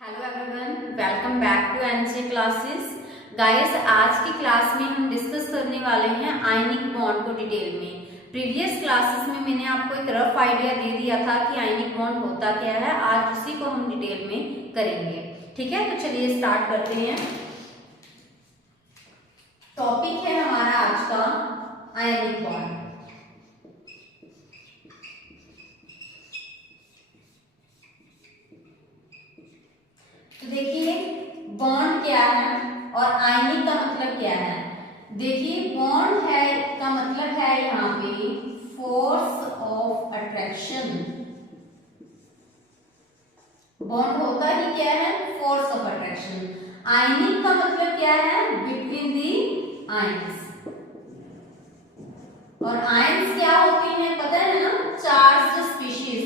Hello everyone, welcome back to NC classes. Guys, आज की class में हम डिस्कस करने वाले हैं आयनिक बॉन्ड को डिटेल में। प्रीवियस क्लासेस में मैंने आपको एक रफ आइडिया दे दिया था कि आयनिक बॉन्ड होता क्या है। आज उसी को हम डिटेल में करेंगे। ठीक है, तो चलिए स्टार्ट करते हैं। टॉपिक है हमारा आज का आयनिक बॉन्ड। तो देखिए, बॉन्ड क्या है और आयनिक का मतलब क्या है। देखिए, बॉन्ड है का मतलब है यहाँ पे फोर्स ऑफ अट्रैक्शन। बॉन्ड होता ही क्या है, फोर्स ऑफ अट्रैक्शन। आयनिक का मतलब क्या है, बिटवीन दी आयंस। और आयंस क्या होते हैं पता है ना, चार्ज स्पीशीज।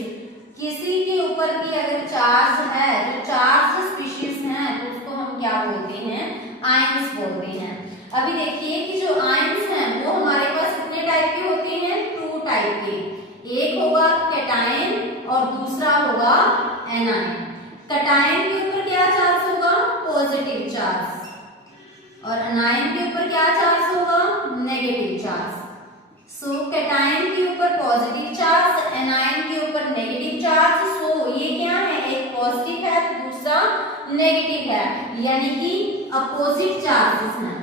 किसी के ऊपर की अगर चार्ज है, जो चार्ज स्पीशीज है, तो उसको हम क्या बोलते हैं, आयंस बोलते हैं। अभी देखिए कि जो आयंस हैं वो हमारे पास कितने टाइप के होते हैं, 2 टाइप के। एक होगा कैटायन और दूसरा होगा एनायन। कैटायन के ऊपर क्या चार्ज होगा, पॉजिटिव चार्ज, और एनायन के ऊपर क्या चार्ज होगा, नेगेटिव चार्ज। सो कैटायन के ऊपर पॉजिटिव चार्ज, एनायन के ऊपर नेगेटिव चार्ज। सो ये क्या है, एक पॉजिटिव है तो दूसरा नेगेटिव है, यानी कि अपोजिट चार्जेस हैं।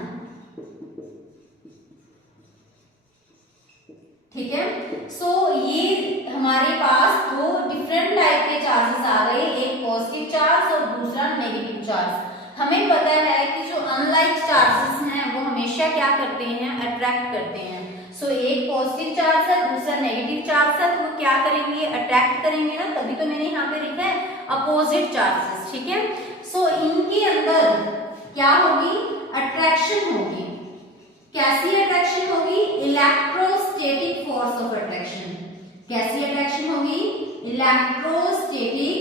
ठीक है, सो ये हमारे पास 2 डिफरेंट टाइप के चार्जेस आ गए, एक पॉजिटिव चार्ज और दूसरा नेगेटिव चार्ज। हमें पता है कि जो अनलाइक चार्जेस हैं वो हमेशा क्या करते हैं, अट्रैक्ट करते हैं। सो एक पॉजिटिव चार्ज है, दूसरा नेगेटिव चार्ज है, तो वो क्या करेंगे, अट्रैक्ट करेंगे ना, तभी तो मैंने यहाँ पे लिखा है अपोजिट चार्जेस। ठीक है, सो इनके अंदर क्या होगी, अट्रैक्शन होगी। कैसी अट्रैक्शन होगी, इलेक्ट्रोस्टैटिक फोर्स ऑफ अट्रैक्शन। कैसी अट्रैक्शन होगी, इलेक्ट्रोस्टैटिक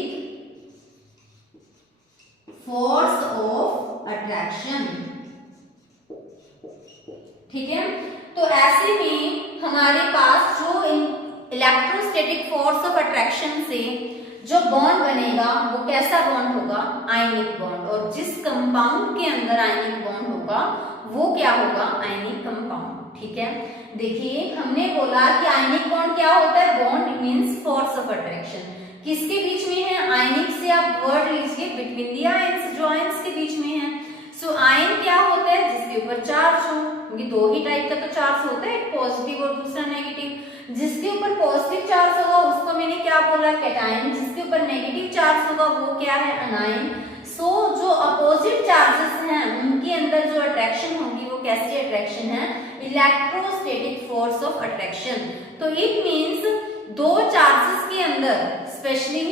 फोर्स ऑफ अट्रैक्शन। ठीक है, तो ऐसे में हमारे पास जो इलेक्ट्रोस्टैटिक फोर्स ऑफ अट्रैक्शन से जो बॉन्ड बनेगा वो कैसा बॉन्ड होगा, आयनिक बॉन्ड। और जिस कंपाउंड के अंदर आयनिक बॉन्ड होगा वो क्या होगा, आयनिक कंपाउंड। ठीक है, देखिए हमने बोला कि आयनिक बॉन्ड क्या होता है, bond means force of attraction. किसके बीच में है, आयनिक से आप वर्ड लीजिए, बिटवीन दी आयंस, जो आयंस के बीच में है। सो आयन क्या होता है, जिसके ऊपर चार्ज हो, क्योंकि 2 ही टाइप का तो चार्ज होता है, एक पॉजिटिव और दूसरा नेगेटिव। जिसके ऊपर पॉजिटिव चार्ज होगा उसको मैंने क्या बोला, कैटायन। जिसके ऊपर नेगेटिव चार्ज होगा वो क्या है, अनायन। सो जो अपोजिट चार्जेस हैं उनके अंदर जो अट्रैक्शन होगी वो कैसी अट्रैक्शन है, इलेक्ट्रोस्टैटिक फोर्स ऑफ अट्रैक्शन। तो इट मींस 2 चार्जेस के अंदर, स्पेशली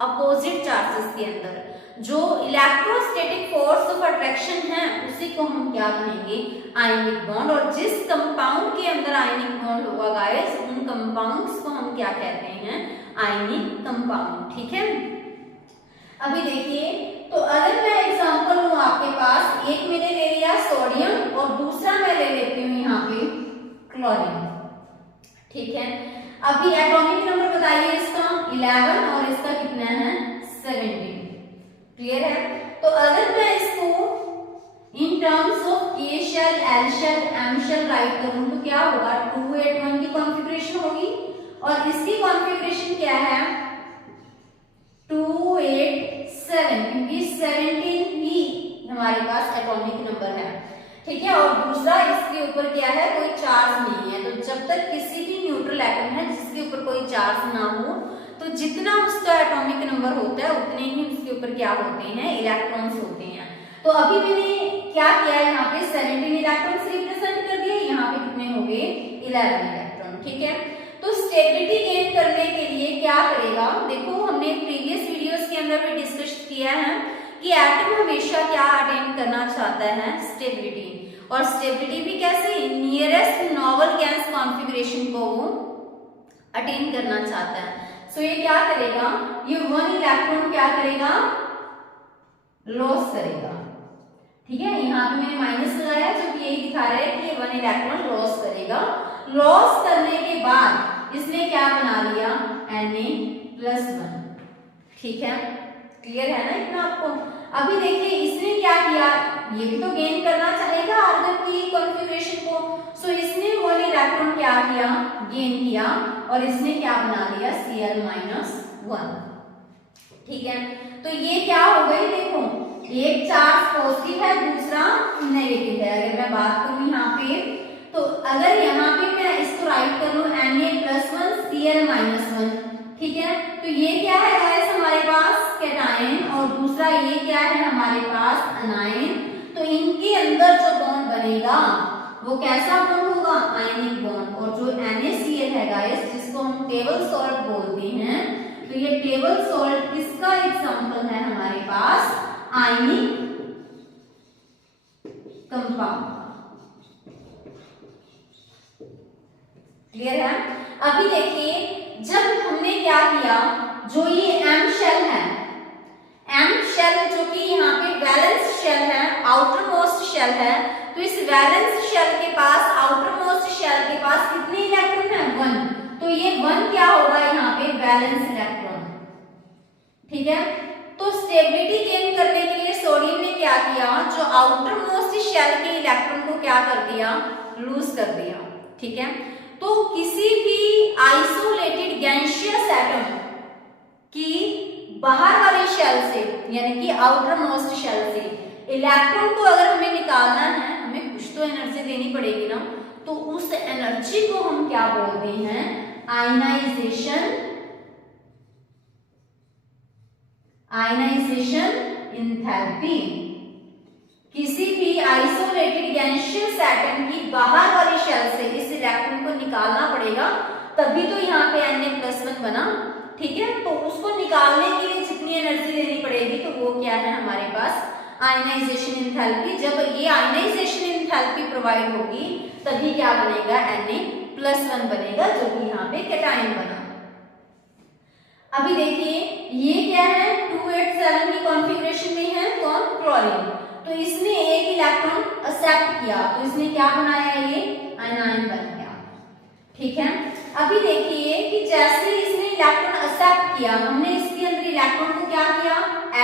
अपोजिट चार्जेस के अंदर जो इलेक्ट्रोस्टैटिक फोर्स ऑफ अट्रैक्शन है उसी को हम क्या कहेंगे, आयनिक बॉन्ड। और जिस कंपाउंड के अंदर आयनिक बॉन्ड होगा गाइस, उन कंपाउंड्स को हम क्या कहते हैं, आयनिक कंपाउंड। ठीक है, अभी देखिए, तो अगर मैं एग्जांपल लूं आपके पास, एक मैंने ले लिया सोडियम और दूसरा मैं ले लेती हूँ यहाँ पे क्लोरीन। ठीक है, अभी एटॉमिक नंबर बताइए इसका 11 और इसका कितना है, 17। क्लियर है, तो अगर मैं इसको in terms of A shell, L shell, M shell write करूं तो क्या होगा, 281 की कॉन्फ़िगरेशन होगी। और इसकी कॉन्फ़िगरेशन क्या है, 287, क्योंकि 17 ही हमारे पास एटॉमिक नंबर है। ठीक है, और दूसरा इसके ऊपर क्या है, कोई चार्ज नहीं है। तो जब तक किसी भी न्यूट्रल एटम है जिसके ऊपर कोई चार्ज ना हो, तो जितना उसका एटॉमिक नंबर होता है उतने ही उसके ऊपर क्या होते हैं, इलेक्ट्रॉन्स होते हैं। तो अभी मैंने क्या किया, यहाँ पे 17 इलेक्ट्रॉन्स रिप्रेजेंट कर दिए, यहाँ पे कितने हो गए, 11 इलेक्ट्रॉन। ठीक है, तो स्टेबिलिटी गेन करने के लिए क्या करेगा, देखो हमने प्रीवियस वीडियोस के अंदर भी डिस्कस किया है कि एटम हमेशा क्या अटेन करना चाहता है, स्टेबिलिटी। और स्टेबिलिटी भी कैसे, नियरेस्ट नोबल गैस कॉन्फ़िगरेशन को वो अटेन करना चाहता है। सो ये क्या करेगा, ये 1 इलेक्ट्रॉन क्या करेगा, लॉस करेगा। ठीक है, यहाँ पे मैंने माइनस लगाया जो कि यही दिखा रहा है कि ये 1 इलेक्ट्रॉन लॉस करेगा। लॉस करने के बाद इसने क्या बना लिया, Na+1। ठीक है, क्लियर है ना इतना आपको। अभी देखिए इसने क्या किया, ये भी तो गेन करना चाहेगा आर्गन की कॉन्फ़िगरेशन को, सो इसने वो इलेक्ट्रॉन क्या किया, गेन किया, और इसने क्या बना दिया, Cl-1। ठीक है, तो ये क्या हो गई, देखो एक चार्ज पॉजिटिव है, दूसरा नेगेटिव है। अगर मैं बात करूं यहाँ पे, तो अगर यहाँ पे मैं इसको राइट कर लूं Na+1 Cl-1, ठीक है, तो ये क्या है गाइस हमारे पास कैटायन, और दूसरा ये क्या है हमारे पास अनायन। तो इनके अंदर जो बॉन्ड बनेगा वो कैसा बॉन्ड होगा, आयनिक बॉन्ड। और जो NaCl है गाइस, जिसको हम टेबल सॉल्ट बोलते हैं, तो ये टेबल सॉल्ट किसका एग्जांपल है हमारे पास, आयनिक कंपाउंड। क्लियर है। अभी देखिए जब हमने क्या किया, जो ये M शेल है, M शेल जो कि यहाँ पे वैलेंस शेल है, आउटर मोस्ट शेल है, तो इस वैलेंस शेल के पास, आउटर मोस्ट शेल के पास कितने इलेक्ट्रॉन है, 1। तो ये 1 क्या होगा यहाँ पे, वैलेंस इलेक्ट्रॉन। ठीक है, तो स्टेबिलिटी गेन करने के लिए सोडियम ने क्या किया, जो आउटर मोस्ट शेल के इलेक्ट्रॉन को क्या कर दिया, लूज कर दिया। ठीक है, तो किसी भी आइसोलेटेड गैसियस एटम की बाहर वाले शेल से, यानी कि आउटर मोस्ट शेल से इलेक्ट्रॉन को अगर हमें निकालना है, हमें कुछ तो एनर्जी देनी पड़ेगी ना, तो उस एनर्जी को हम क्या बोलते हैं, आयनाइजेशन एंथैल्पी। किसी भी आइसोलेटेड गैसियस एटम की बाहर वाली शेल से इस इलेक्ट्रॉन को निकालना पड़ेगा, तभी तो यहाँ पे Na+1 बना। ठीक है, तो उसको निकालने के लिए जितनी एनर्जी देनी पड़ेगी, तो वो क्या है हमारे पास, आयनाइजेशन एंथैल्पी। जब ये आयनाइजेशन एंथैल्पी प्रोवाइड होगी, तभी क्या बनेगा, Na+1 बनेगा, जो कि यहाँ पे कैटायन बना। अभी देखिए ये क्या है, 287 की कॉन्फ़िगरेशन में है कौन, क्लोरीन। तो इसने एक इलेक्ट्रॉन एक्सेप्ट किया, तो इसने क्या बनाया, ये आयनाइन बन गया। ठीक है, अभी देखिए कि जैसे इसने इलेक्ट्रॉन एक्सेप्ट किया, हमने इसके अंदर इलेक्ट्रॉन को क्या किया,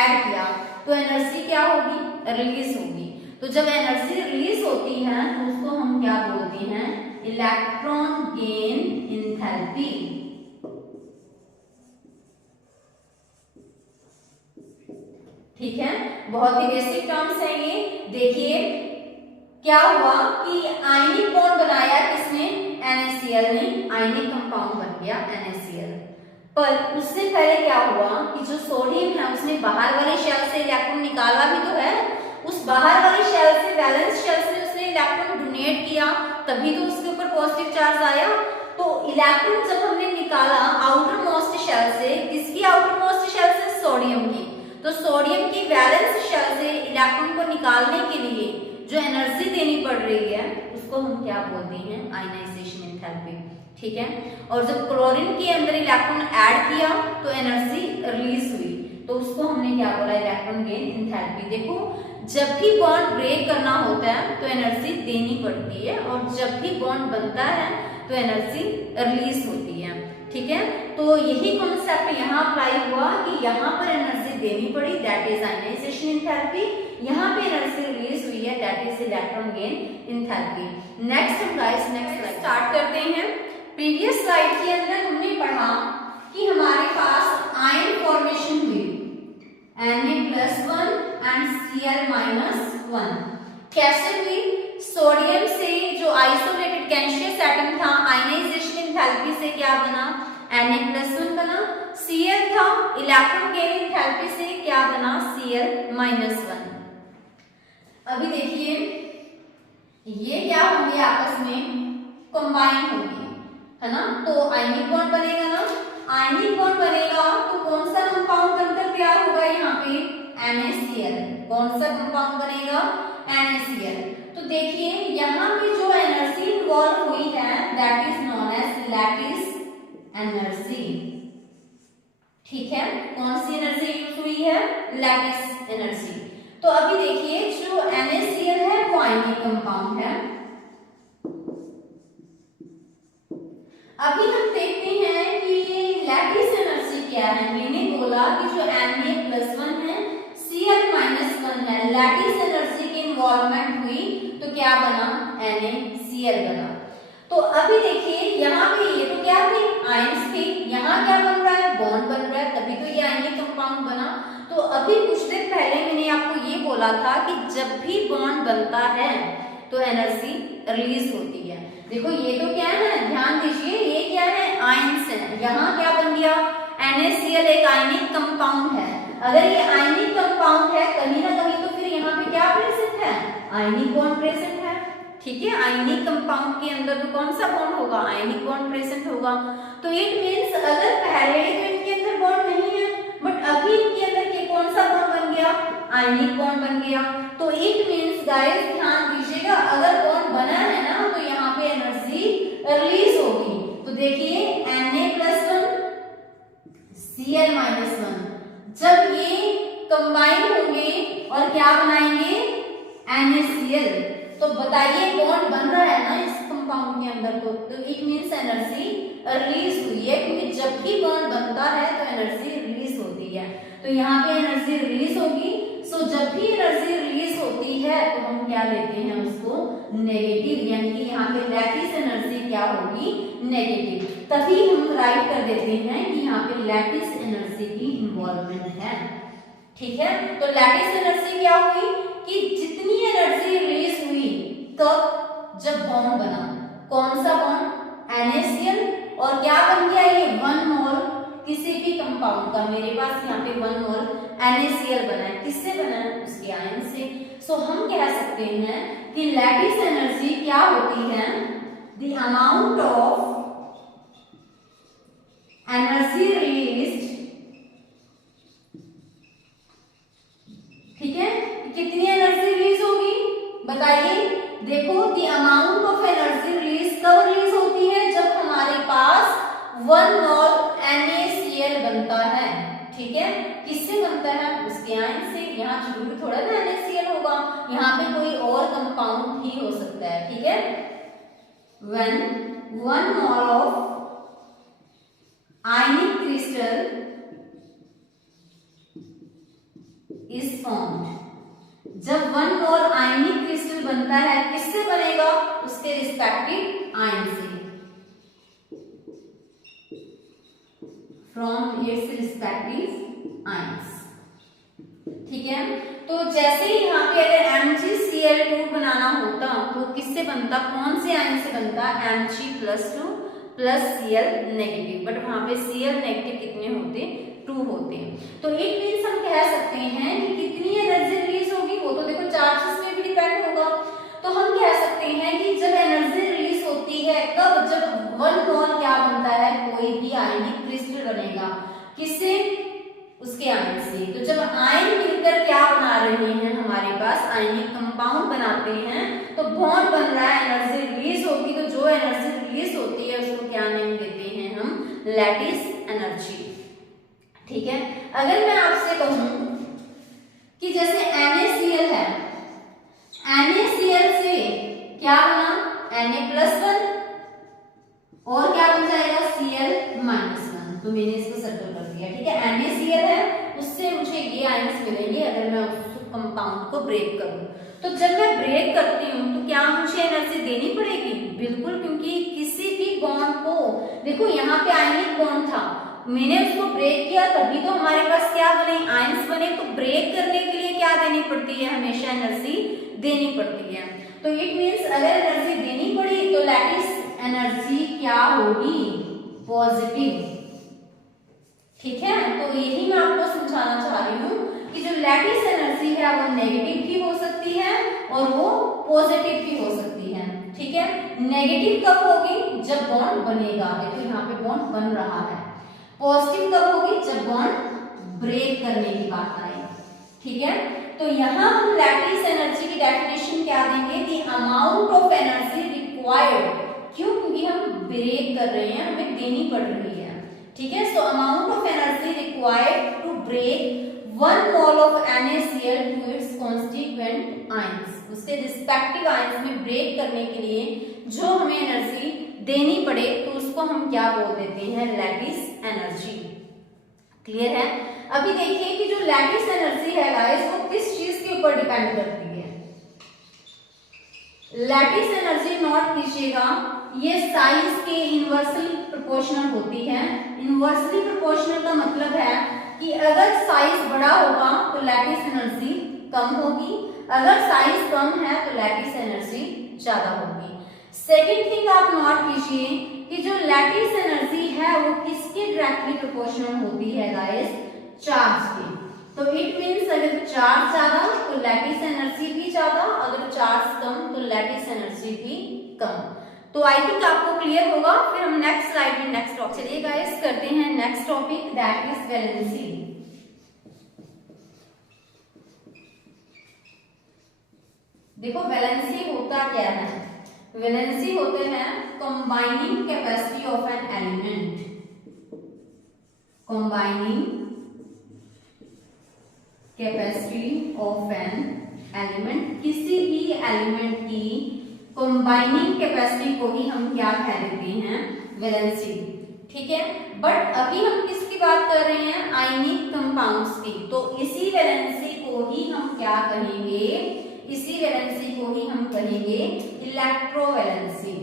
ऐड किया, तो एनर्जी क्या होगी, रिलीज होगी। तो जब एनर्जी रिलीज होती है, तो उसको हम क्या बोलते हैं, इलेक्ट्रॉन गेन एंथैल्पी। ठीक है, बहुत ही बेसिक टर्म्स है ये। देखिए क्या हुआ कि आयनिक बॉन्ड बनाया किसने, NaCl ने, आयनिक कंपाउंड बन गया NaCl। पर उससे पहले क्या हुआ कि जो सोडियम है उसने बाहर वाले शेल से इलेक्ट्रॉन निकाला भी तो है, उस बाहर वाले शेल से, वैलेंस शेल से उसने इलेक्ट्रॉन डोनेट किया, तभी तो उसके ऊपर पॉजिटिव चार्ज आया। तो इलेक्ट्रॉन जब हमने निकाला आउटर मोस्ट शेल से, किसकी आउटर मोस्ट शेल से, सोडियम की, तो सोडियम की वैलेंस शेल से इलेक्ट्रॉन को निकालने के लिए जो एनर्जी देनी पड़ रही है, उसको हम क्या बोलते हैं, आयनाइजेशन एंथैल्पी। ठीक है, और जब क्लोरीन के अंदर इलेक्ट्रॉन ऐड किया तो एनर्जी रिलीज हुई, तो उसको हमने क्या बोला, इलेक्ट्रॉन गेन एंथैल्पी। देखो जब भी बॉन्ड ब्रेक करना होता है तो एनर्जी देनी पड़ती है, और जब भी बॉन्ड बनता है तो एनर्जी रिलीज होती है। ठीक है, तो यही कॉन्सेप्ट यहाँ अप्लाई हुआ कि यहाँ पर एनर्जी देनी पड़ी, दैट इज आयनाइजेशन एंथैल्पी। यहाँ पे एनर्जी रिलीज हुई है, that is electron gain enthalpy. Next हम गाइस नेक्स्ट स्टार्ट करते हैं। प्रीवियस स्लाइड के अंदर हमने पढ़ा कि हमारे पास आयन फॉर्मेशन हुई, Na+1 एंड Cl-1। कैसे हुई, सोडियम से जो आइसोलेटेड गैसियस एटम था, आयनाइजेशन एंथैल्पी से क्या बना, Na+1 बना। Cl था, इलेक्ट्रॉन गेन एंथैल्पी से क्या बना, Cl-1। अभी देखिए ये क्या होंगे, आपस में कंबाइन होंगे, है ना, तो आयनिक बॉन्ड बनेगा ना, आयनिक बॉन्ड बनेगा तो कौन सा कंपाउंड बनकर तैयार होगा, यहाँ पे NaCl। कौन सा कंपाउंड बनेगा, NaCl। तो देखिए यहाँ पे जो एनर्जी इन्वॉल्व हुई है, that is known as lattice energy. ठीक है, कौन सी एनर्जी यूज हुई है, लैटिस एनर्जी। तो अभी देखिए जो NaCl है वो आयनिक कंपाउंड है। अभी हम देखते हैं कि ये लैटिस एनर्जी क्या है। मैंने बोला बोला कि जो Na+1 है Cl-1 है, लैटिस एनर्जी की इन्वॉल्वमेंट हुई तो क्या बना, NaCl बना। तो अभी देखिए यहाँ पे ये तो क्या थी, आयंस थी, यहाँ क्या बन रहा है, बॉन्ड बन रहा है, तभी तो ये आयनिक कंपाउंड बना। तो अभी कुछ देर पहले मैंने आपको ये बोला था कि जब भी बॉन्ड बनता है तो एनर्जी रिलीज होती है। देखो ये तो क्या है, ध्यान दीजिए, ये क्या है, आयंस है। यहाँ क्या बन गया, NaCl एक आयनिक कंपाउंड है। अगर ये आयनिक कंपाउंड है कहीं ना कहीं तो फिर यहाँ पे क्या प्रेजेंट है, आयनिक बॉन्ड प्रेजेंट है। ठीक है, आयनिक कंपाउंड के अंदर तो कौन सा बॉन्ड होगा, आयनिक बॉन्ड प्रेजेंट होगा। तो इट मींस अगर पहले तो इनके अंदर बॉन्ड नहीं है, बट अभी इनके अंदर के कौन सा बॉन्ड बन गया, आयनिक बॉन्ड बन गया। तो इट मींस गाइस ध्यान दीजिएगा, अगर बॉन्ड बना है ना तो यहाँ पे एनर्जी रिलीज होगी। तो देखिए Na+1 Cl-1 जब ये कंबाइन होंगे और क्या बनाएंगे, NaCl, तो बताइए बॉन्ड बन रहा है ना इस कंपाउंड के अंदर, तो इट मींस एनर्जी रिलीज हुई है, क्योंकि जब भी बॉन्ड बनता है तो एनर्जी रिलीज होती है। तो यहाँ पे एनर्जी रिलीज होगी। सो जब भी एनर्जी रिलीज होती है तो हम क्या लेते हैं उसको, नेगेटिव, यानी कि यहाँ पे लैटिस एनर्जी क्या होगी, नेगेटिव। तभी हम राइट कर देते हैं कि यहाँ पे लैटिस एनर्जी की इन्वॉल्वमेंट है। ठीक है, तो लैटिस एनर्जी क्या हुई कि जितनी एनर्जी रिलीज हुई तब जब बॉन्ड बना, कौन सा बॉन्ड, NaCl, और क्या बन गया ये 1 मोल किसी भी कंपाउंड का, मेरे पास यहाँ पे 1 मोल NaCl बना है, किससे बना है, उसके आयन से। सो हम कह सकते हैं कि लैटिस एनर्जी क्या होती है, the amount of energy released, ठीक है, कितनी एनर्जी रिलीज होगी बताइए। देखो the amount of energy release कब रिलीज होती है, जब हमारे पास 1 मोल NaCl बनता है। ठीक है, किससे बनता है, उसके आयन से। यहाँ जरूरी थोड़ा ना NaCl होगा, यहाँ पे कोई और कंपाउंड भी हो सकता है। ठीक है, when 1 mole of ionic crystal is formed, जब 1 मोल आयनिक क्रिस्टल बनता है किससे बनेगा, उसके रिस्पेक्टिव आयन से, फ्रॉम इट्स रिस्पेक्टिव आयंस। ठीक है, तो जैसे ही यहाँ पे अगर MgCl2 बनाना होता तो किससे बनता, कौन से आयन से बनता, Mg+2 plus Cl negative, but वहां पे Cl नेगेटिव कितने होते, 2 होते हैं। तो इट मींस हम कह सकते हैं कि कितनी एनर्जी रिलीज होगी, वो तो देखो चार्जेस पे भी डिपेंड होगा। तो हम कह सकते हैं कि जब एनर्जी रिलीज होती है कब, जब 1 मोल क्या बनता है, कोई भी आयनिक क्रिस्टल बनेगा, किससे, उसके आयन से। तो जब आयन मिलकर क्या बना रहे हैं, हमारे पास आयनिक कंपाउंड बनाते हैं, तो बॉन्ड बन रहा है, एनर्जी रिलीज होगी। तो जो एनर्जी रिलीज होती है उसको क्या नेम देते हैं हम, लैटिस एनर्जी। ठीक है, अगर मैं आपसे कहूं कि जैसे NaCl है, NaCl से क्या बना, Na+1 और क्या बन जाएगा, Cl-1, तो मैंने इसको सर्कल कर दिया। ठीक है, NaCl है, उससे मुझे ये आयंस मिलेंगे अगर मैं उस कंपाउंड को ब्रेक करूं। तो जब मैं ब्रेक करती हूँ तो क्या मुझे एनर्जी देनी पड़ेगी, बिल्कुल, क्योंकि किसी भी बॉन्ड को, देखो यहाँ पे आयनिक बॉन्ड था, मैंने उसको ब्रेक किया तभी तो हमारे पास क्या बने, आयंस बने। तो ब्रेक करने के लिए क्या देनी पड़ती है, हमेशा एनर्जी देनी पड़ती है। तो इट मींस अगर एनर्जी देनी पड़ी तो लैटिस एनर्जी क्या होगी, पॉजिटिव। ठीक है, तो यही मैं आपको समझाना चाह रही हूँ कि जो लैटिस एनर्जी है वो नेगेटिव भी हो सकती है और वो पॉजिटिव भी हो सकती है। ठीक है, नेगेटिव कब होगी, जब बॉन्ड बनेगा, देखो यहाँ पे बॉन्ड बन रहा है। पॉजिटिव कब होगी, जब बॉन्ड ब्रेक करने की बात आए। ठीक है, तो यहाँ हम लैटिस एनर्जी की डेफिनेशन क्या देंगे, the amount of energy required, क्यों, क्योंकि हम ब्रेक कर रहे हैं, हमें देनी पड़ रही है। ठीक है, so amount of energy required to break 1 mole of NaCl to its constituent ions, उसके रिस्पेक्टिव आयंस में ब्रेक करने के लिए जो हमें एनर्जी देनी पड़े तो उसको हम क्या बोल देते हैं, लैटिस एनर्जी। क्लियर है। अभी देखिए कि जो लैटिस एनर्जी है गाइस वो किस चीज के ऊपर डिपेंड करती है। लैटिस एनर्जी नोट कीजिएगा, ये साइज के इनवर्सली प्रोपोर्शनल होती है। इनवर्सली प्रोपोर्शनल का मतलब है कि अगर साइज बड़ा होगा तो लैटिस एनर्जी कम होगी, अगर साइज कम है तो लैटिस एनर्जी ज्यादा होगी। सेकेंड थिंग आप नोट कीजिए कि जो लैटिस एनर्जी है वो किसके डायरेक्टली प्रोपोर्शनल होती है गाइस, चार्ज की। तो इट मींस अगर चार्ज ज्यादा तो लैटिस एनर्जी भी ज्यादा, अगर चार्ज कम तो लैटिस एनर्जी भी कम। तो आई थिंक आपको क्लियर होगा। फिर हम नेक्स्ट स्लाइड में नेक्स्ट टॉपिक, चलिए गाइस करते हैं next topic, that is valency. देखो वैलेंसी होता क्या है, वैलेंसी होते हैं combining capacity of an element, combining capacity of an element, किसी भी एलिमेंट की कंबाइनिंग कैपेसिटी को ही हम क्या कह देते हैं, वैलेंसी। ठीक है, बट अभी हम किसकी बात कर रहे हैं, आयनिक कंपाउंड्स की। तो इसी वैलेंसी को ही हम क्या कहेंगे, इसी वैलेंसी को ही हम कहेंगे इलेक्ट्रोवैलेंसी।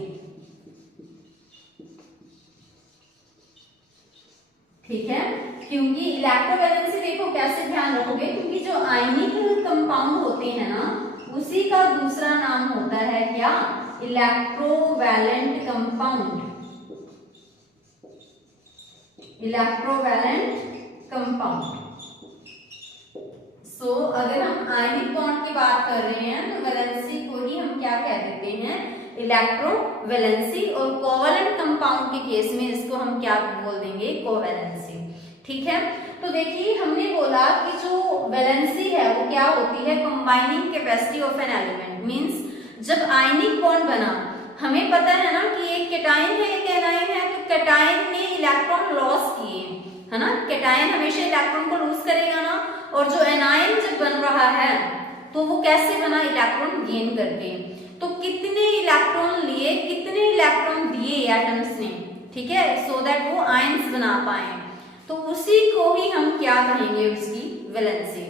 ठीक है, क्योंकि इलेक्ट्रोवैलेंसी देखो कैसे ध्यान रखोगे, क्योंकि जो आयनिक कंपाउंड होते हैं ना उसी का दूसरा नाम होता है क्या, इलेक्ट्रोवैलेंट कंपाउंड, इलेक्ट्रोवैलेंट कंपाउंड। सो अगर हम आयनिक बॉन्ड की बात कर रहे हैं तो वैलेंसी को ही हम क्या कह देते हैं, इलेक्ट्रोवैलेंसी। और कोवैलेंट कंपाउंड के केस में इसको हम क्या बोल देंगे, कोवैलेंसी। ठीक है, तो देखिए हमने बोला कि जो वैलेंसी है वो क्या होती है, combining capacity of an element. Means जब आयनिक बॉन्ड बना, हमें पता है ना कि एक कैटायन है एक एनायन है, तो कैटायन ने इलेक्ट्रॉन लॉस किए, है ना, कैटायन हमेशा इलेक्ट्रॉन को लूज करेगा ना, और जो एनायन जब बन रहा है तो वो कैसे बना, इलेक्ट्रॉन गेन करके। तो कितने इलेक्ट्रॉन लिए, कितने इलेक्ट्रॉन दिए एटम्स ने, ठीक है, सो दैट वो आयंस बना पाए, तो उसी को ही हम क्या कहेंगे, उसकी वैलेंसी।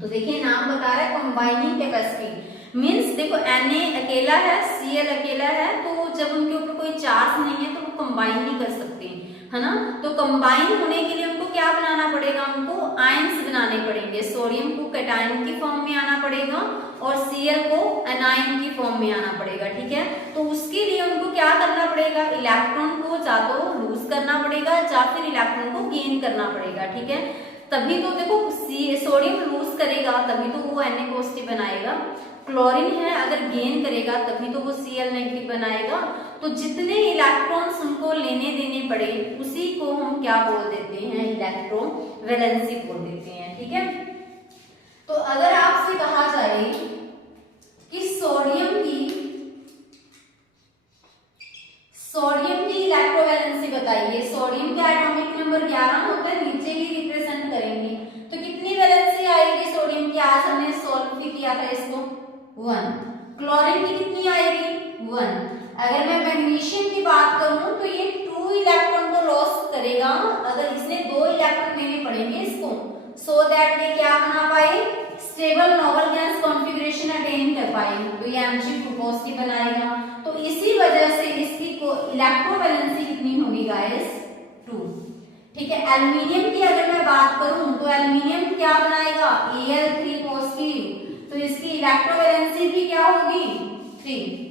तो देखिए नाम बता रहा है कंबाइनिंग कैपेसिटी, मींस देखो Na अकेला है, Cl अकेला है, तो जब उनके ऊपर कोई चार्ज नहीं है तो वो कंबाइन नहीं कर सकते, है ना। तो कंबाइन होने के लिए उनको क्या बनाना पड़ेगा, उनको आयंस बनाने पड़ेंगे। सोडियम को कैटायन की फॉर्म में आना पड़ेगा और Cl को एनायन की फॉर्म में आना पड़ेगा। ठीक है, तो उसके लिए उनको क्या करना पड़ेगा, इलेक्ट्रॉन को या तो लूज करना पड़ेगा या फिर इलेक्ट्रॉन को गेन करना पड़ेगा। ठीक है, तभी तो देखो सोडियम लूज करेगा तभी तो वो Na पॉजिटिव बनाएगा, क्लोरीन है अगर गेन करेगा तभी तो वो Cl नेगेटिव बनाएगा। तो जितने इलेक्ट्रॉन्स उनको लेने देने पड़े उसी को हम क्या बोल देते हैं, इलेक्ट्रोवैलेंसी बोल देते हैं। ठीक है, तो अगर आपसे कहा जाए कि सोडियम की इलेक्ट्रोवैलेंसी बताइए, सोडियम का एटॉमिक नंबर 11 होता है, नीचे ही रिप्रेजेंट करेंगे, तो कितनी वैलेंसी आएगी सोडियम की, आज हमने सॉल्व भी किया था इसको, 1। क्लोरीन की कितनी आएगी, 1। अगर मैं मैग्नीशियम की बात करूं तो ये 2 इलेक्ट्रॉन को लॉस करेगा, अगर इसने 2 इलेक्ट्रॉन देने पड़ेंगे इसको, सो दैट ये क्या बना पाए, stable noble gas configuration attain कर पाए, तो ये Mg2 पॉजिटिव बनाएगा। तो इसी वजह से इसकी को इलेक्ट्रोवैलेंसी कितनी होगी गाइस, 2। ठीक है, एल्युमिनियम की अगर मैं बात करूं तो एल्युमिनियम क्या बनाएगा, Al3 पॉजिटिव, तो इसकी इलेक्ट्रोवैलेंसी भी क्या होगी, 3।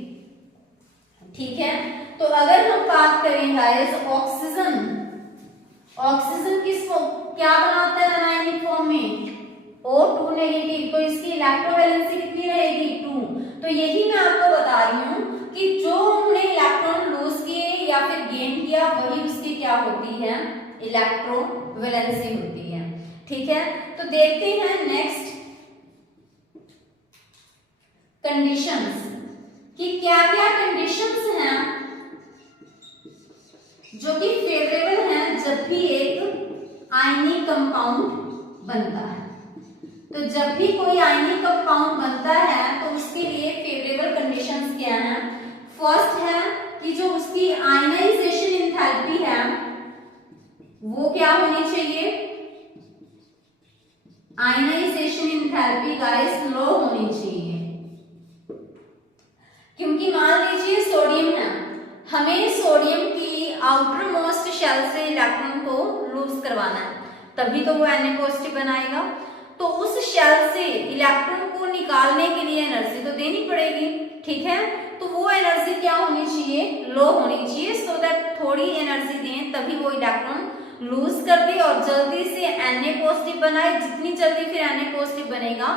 ठीक है, तो अगर हम बात करें गाइस ऑक्सीजन, ऑक्सीजन किस क्या बनाता है अनायनिक फॉर्म में, O2 नेगेटिव, तो इसकी इलेक्ट्रोवैलेंसी कितनी रहेगी, 2। तो यही मैं आपको बता रही हूँ कि जो उन्होंने इलेक्ट्रॉन लूज किए या फिर गेन किया वही उसकी क्या होती है, इलेक्ट्रोवैलेंसी होती है। ठीक है, तो देखते हैं नेक्स्ट कंडीशंस कि क्या क्या कंडीशंस हैं जो कि फेवरेबल हैं जब भी एक आयनिक कंपाउंड बनता है। तो जब भी कोई आयनिक कंपाउंड बनता है तो उसके लिए फेवरेबल कंडीशंस क्या हैं, फर्स्ट है कि जो उसकी आयनाइजेशन एंथैल्पी है वो क्या होनी चाहिए, आयनाइजेशन एंथैल्पी गाइस लो होनी चाहिए। क्योंकि मान लीजिए सोडियम है, हमें सोडियम की आउटर मोस्ट शेल से इलेक्ट्रॉन को लूज करवाना है, तभी तो वो Na पॉजिटिव बनाएगा। तो उस शेल से इलेक्ट्रॉन को निकालने के लिए एनर्जी तो देनी पड़ेगी, ठीक है। तो वो एनर्जी क्या होनी चाहिए, लो होनी चाहिए, सो दैट थोड़ी एनर्जी दें तभी वो इलेक्ट्रॉन लूज कर दे और जल्दी से Na पॉजिटिव बनाए। जितनी जल्दी फिर Na पॉजिटिव बनेगा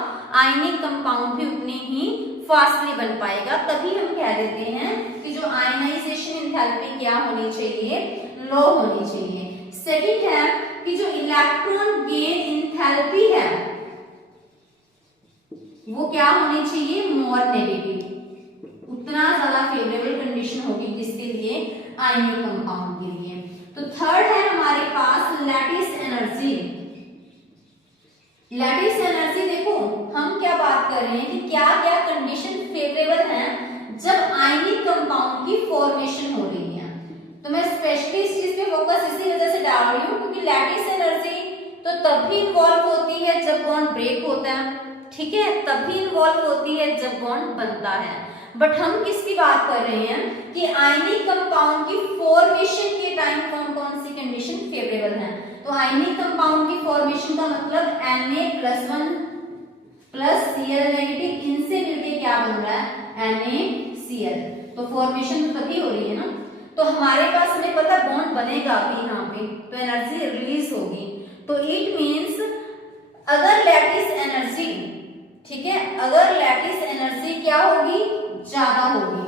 आयनिक कंपाउंड भी उतनी ही फास्टली बन पाएगा। तभी हम कह देते हैं कि जो आयनाइजेशन एंथैल्पी क्या होनी चाहिए, लो होनी चाहिए। सेकंड है कि जो इलेक्ट्रॉन गेन एंथैल्पी है वो क्या होनी चाहिए, मोर नेगेटिव। उतना ज्यादा फेवरेबल कंडीशन होगी किसके लिए, आयनिक कंपाउंड के लिए। तो थर्ड है हमारे pass lattice energy. Lattice energy देखो हम क्या बात कर रहे हैं कि क्या क्या कंडीशन फेवरेबल है जब आयनिक कंपाउंड की फॉर्मेशन हो रही है। तो मैं स्पेशली इस चीज पे फोकस इसी वजह से डाल रही हूँ क्योंकि लैटिस एनर्जी तो तभी इन्वॉल्व होती है जब बॉन्ड ब्रेक होता है, ठीक है, तभी इन्वॉल्व होती है जब बॉन्ड बनता है। बट हम किसकी बात कर रहे हैं कि आयनिक कंपाउंड की फॉर्मेशन के टाइम कौन कौन सी कंडीशन फेवरेबल है। तो आयनिक कंपाउंड की फॉर्मेशन का मतलब Na+1 प्लस Cl नेगेटिव, इनसे मिलके क्या बन रहा है, NaCl। तो फॉर्मेशन तो तभी हो रही है ना। तो हमारे पास हमें पता बॉन्ड बनेगा अभी यहाँ पे, तो एनर्जी रिलीज होगी। तो इट मींस अगर लैटिस एनर्जी, ठीक है, अगर लैटिस एनर्जी क्या होगी, ज्यादा होगी,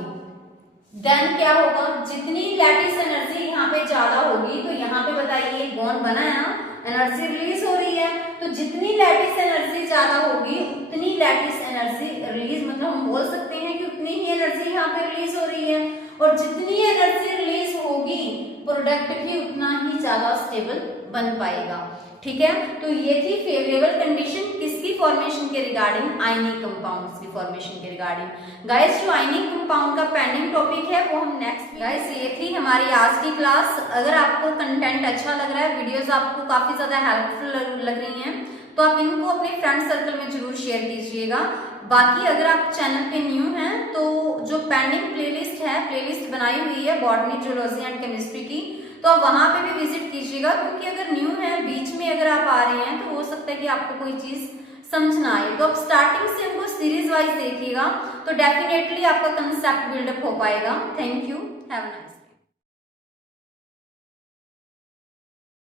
देन क्या होगा, जितनी लैटिस एनर्जी यहाँ पे ज्यादा होगी तो यहाँ पे बताइए बॉन्ड बना है ना, एनर्जी रिलीज हो रही है। तो जितनी लैटिस एनर्जी ज्यादा होगी उतनी लैटिस एनर्जी रिलीज, मतलब हम बोल सकते हैं कि उतनी ही एनर्जी यहाँ पे रिलीज हो रही है। और जितनी एनर्जी रिलीज होगी प्रोडक्ट भी उतना ही ज्यादा स्टेबल बन पाएगा, ठीक है। तो ये थी फेवरेबल कंडीशन किसकी फॉर्मेशन के रिगार्डिंग, आयनिक कंपाउंड्स की फॉर्मेशन के रिगार्डिंग। गाइस जो आयनिक कंपाउंड का पेंडिंग टॉपिक है वो हम नेक्स्ट, गाइस ये थी हमारी आज की क्लास। अगर आपको कंटेंट अच्छा लग रहा है, वीडियोस आपको काफी ज्यादा हेल्पफुल लग रही हैं, तो आप इनको अपने फ्रेंड सर्कल में जरूर शेयर कीजिएगा। बाकी अगर आप चैनल पे न्यू हैं तो जो पेंडिंग प्लेलिस्ट है, प्लेलिस्ट बनाई हुई है बॉटनी, जूलॉजी एंड केमिस्ट्री की, तो आप वहां पे भी विजिट कीजिएगा। क्योंकि अगर न्यू है, बीच में अगर आप आ रहे हैं तो हो सकता है कि आपको कोई चीज समझ ना आए, तो आप स्टार्टिंग से उनको सीरीज वाइज देखिएगा तो डेफिनेटली आपका कंसेप्ट बिल्डअप हो पाएगा। Thank you, have a nice.